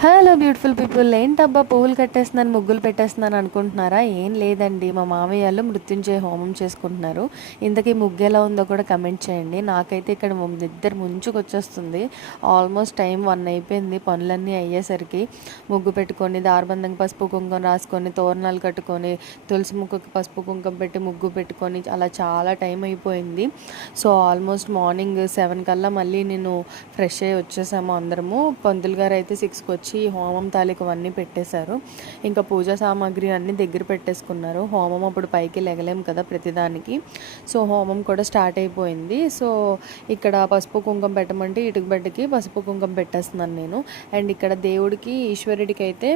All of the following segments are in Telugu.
హలో బ్యూటిఫుల్ పీపుల్, ఏంటబ్బా పువ్వులు కట్టేస్తున్నాను ముగ్గులు పెట్టేస్తున్నాను అనుకుంటున్నారా? ఏం లేదండి, మా మామయ్య వాళ్ళు మృత్యుంజయ హోమం చేసుకుంటున్నారు. ఇంతకీ ముగ్గు ఎలా ఉందో కూడా కమెంట్ చేయండి. నాకైతే ఇక్కడ ఇద్దరు ముంచుకు వచ్చేస్తుంది. ఆల్మోస్ట్ టైం 1 అయిపోయింది. పనులన్నీ అయ్యేసరికి ముగ్గు పెట్టుకొని దారబంధంగా పసుపు కుంకుమ రాసుకొని తోరణాలు కట్టుకొని తులసి ముక్కకి పసుపు కుంకుమ పెట్టి ముగ్గు పెట్టుకొని అలా చాలా టైం అయిపోయింది. సో ఆల్మోస్ట్ మార్నింగ్ 7 కల్లా మళ్ళీ నేను ఫ్రెష్ అయ్యి వచ్చేసాము అందరము. పంతులు గారు అయితే 6కి వచ్చి హోమం తాలిక అన్నీ పెట్టేశారు. ఇంకా పూజా సామాగ్రి అన్నీ దగ్గర పెట్టేసుకున్నారు. హోమం అప్పుడు పైకి లెగలేము కదా ప్రతిదానికి. సో హోమం కూడా స్టార్ట్ అయిపోయింది. సో ఇక్కడ పసుపు కుంకుమ పెట్టమంటే ఇటుక బెడ్డకి పసుపు కుంకుమ పెట్టేస్తున్నాను నేను. అండ్ ఇక్కడ దేవుడికి ఈశ్వరుడికి అయితే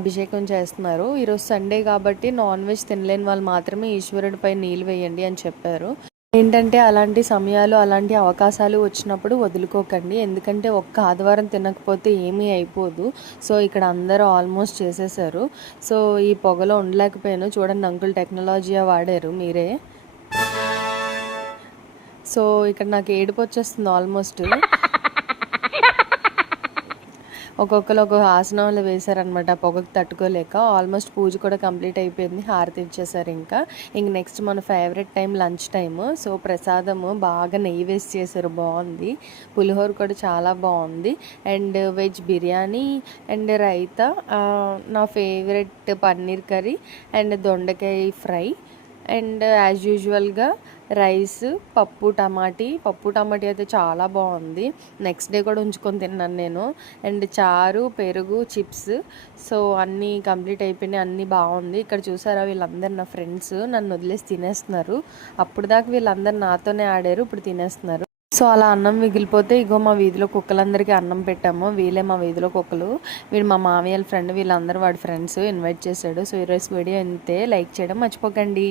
అభిషేకం చేస్తున్నారు. ఈరోజు సండే కాబట్టి నాన్ వెజ్ తినలేని వాళ్ళు మాత్రమే ఈశ్వరుడిపై నీళ్ళు వేయండి అని చెప్పారు. ఏంటంటే అలాంటి సమయాలు అలాంటి అవకాశాలు వచ్చినప్పుడు వదులుకోకండి. ఎందుకంటే ఒక్క ఆదివారం తినకపోతే ఏమీ అయిపోదు. సో ఇక్కడ అందరూ ఆల్మోస్ట్ చేసేసారు. సో ఈ పొగలో ఉండలేకపోయాను. చూడండి అంకుల్ టెక్నాలజీ వాడారు మీరే. సో ఇక్కడ నాకు ఏడుపు వచ్చేస్తుంది ఆల్మోస్ట్. ఒక్కొక్కరు ఒక్కొక్క ఆసనంలో వేశారనమాట పొగకు తట్టుకోలేక. ఆల్మోస్ట్ పూజ కూడా కంప్లీట్ అయిపోయింది. హారతి ఇచ్చేసారు. ఇంక నెక్స్ట్ మన favourite time lunch time. So ప్రసాదము బాగా నెయ్యి వేసి చేశారు, బాగుంది. పులిహోర కూడా చాలా బాగుంది. And veg biryani and raita, నా ఫేవరెట్ పన్నీర్ కర్రీ అండ్ దొండకాయ ఫ్రై అండ్ యాజ్ యూజువల్గా రైస్, పప్పు టమాటీ అయితే చాలా బాగుంది. నెక్స్ట్ డే కూడా ఉంచుకొని తిన్నాను నేను. అండ్ చారు, పెరుగు, చిప్స్. సో అన్నీ కంప్లీట్ అయిపోయినాయి, అన్నీ బాగుంది. ఇక్కడ చూసారా వీళ్ళందరూ నా ఫ్రెండ్స్ నన్ను వదిలేసి తినేస్తున్నారు. అప్పుడు దాకా వీళ్ళందరూ నాతోనే ఆడారు, ఇప్పుడు తినేస్తున్నారు. సో అలా అన్నం మిగిలిపోతే ఇగో మా వీధిలో కుక్కలందరికీ అన్నం పెట్టాము. వీళ్ళే మా వీధిలో కుక్కలు. వీడు మా మామయ్య ఫ్రెండ్, వీళ్ళందరూ వాడి ఫ్రెండ్స్ ఇన్వైట్ చేశాడు. సో ఈరోజు వీడియో ఇంతే. లైక్ చేయడం మర్చిపోకండి.